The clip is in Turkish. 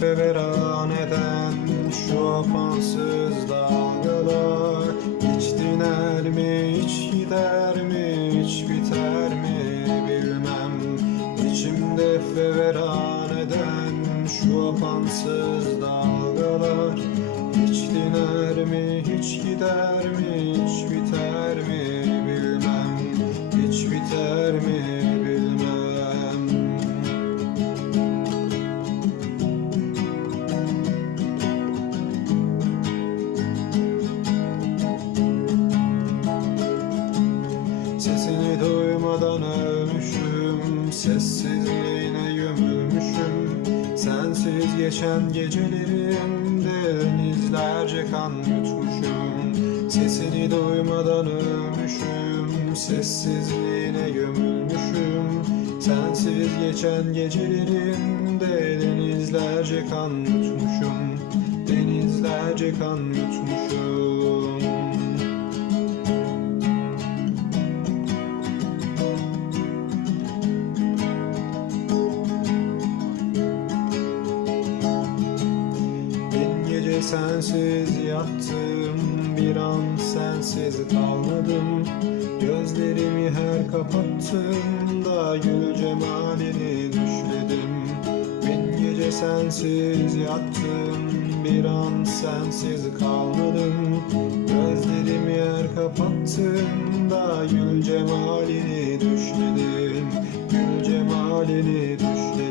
feveran eden şu afansız dalgalar Hiç diner mi, hiç gider mi, hiç biter mi bilmem. İçimde feveran eden şu afansız dalgalar duymadan ölmüşüm Sessizliğine gömülmüşüm. Sensiz geçen gecelerimde Denizlerce kan yutmuşum. Sesini duymadan ölmüşüm Sessizliğine gömülmüşüm. Sensiz geçen gecelerimde Denizlerce kan yutmuşum. Denizlerce kan yutmuşum sensiz yattım Bir an sensiz kalmadım. Gözlerimi her kapattığımda Gül cemalini düşledim. Bin gece sensiz yattım Bir an sensiz kalmadım. Gözlerimi her kapattığımda Gül cemalini düşledim. Gül cemalini düşledim